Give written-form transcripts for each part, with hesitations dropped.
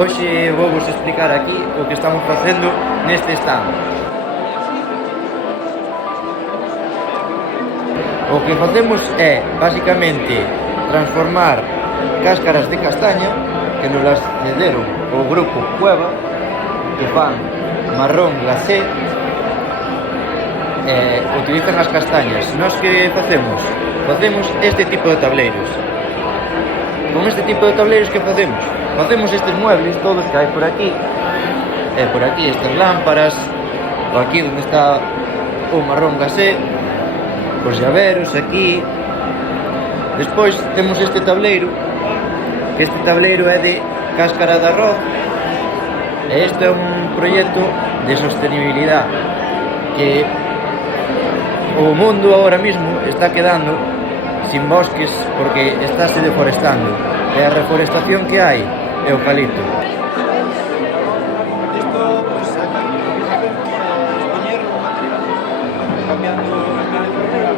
Hoxe vou vos explicar aquí o que estamos facendo neste stand. O que facemos é, basicamente, transformar cáscaras de castaña que nos las cederon o grupo Cueva, que fan marrón glacé, utilizan as castañas. Nós que facemos? Facemos este tipo de tableiros. Con este tipo de tableiros que facemos? Facemos estes muebles todos que hai por aquí, e por aquí estas lámparas, o aquí onde está o marrón glacé, os llaveros aquí. Despois temos este tableiro, que este tableiro é de cáscara de arroz, e este é un proxecto de sostenibilidade que o mundo ahora mismo está quedando sin bosques porque estáse deforestando, e a reforestación que hai é o eucalipto. Isto, pois, aquí expoñer o material, cambiando o medio de material.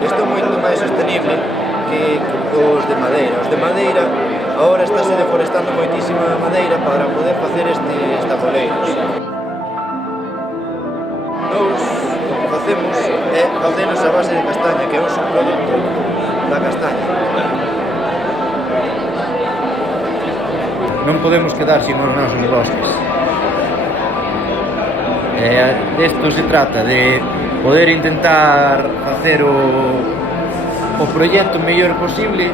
Isto é moito máis sostenible que os de madeira. Os de madeira, agora estáse deforestando moitísima madeira para poder facer estes tabuleiros. Nós o que facemos é facernos a base de castaña, que é un subproducto da castaña. Non podemos quedar sin os nosos bosques. Desto se trata, de poder intentar facer o proxecto mellor posible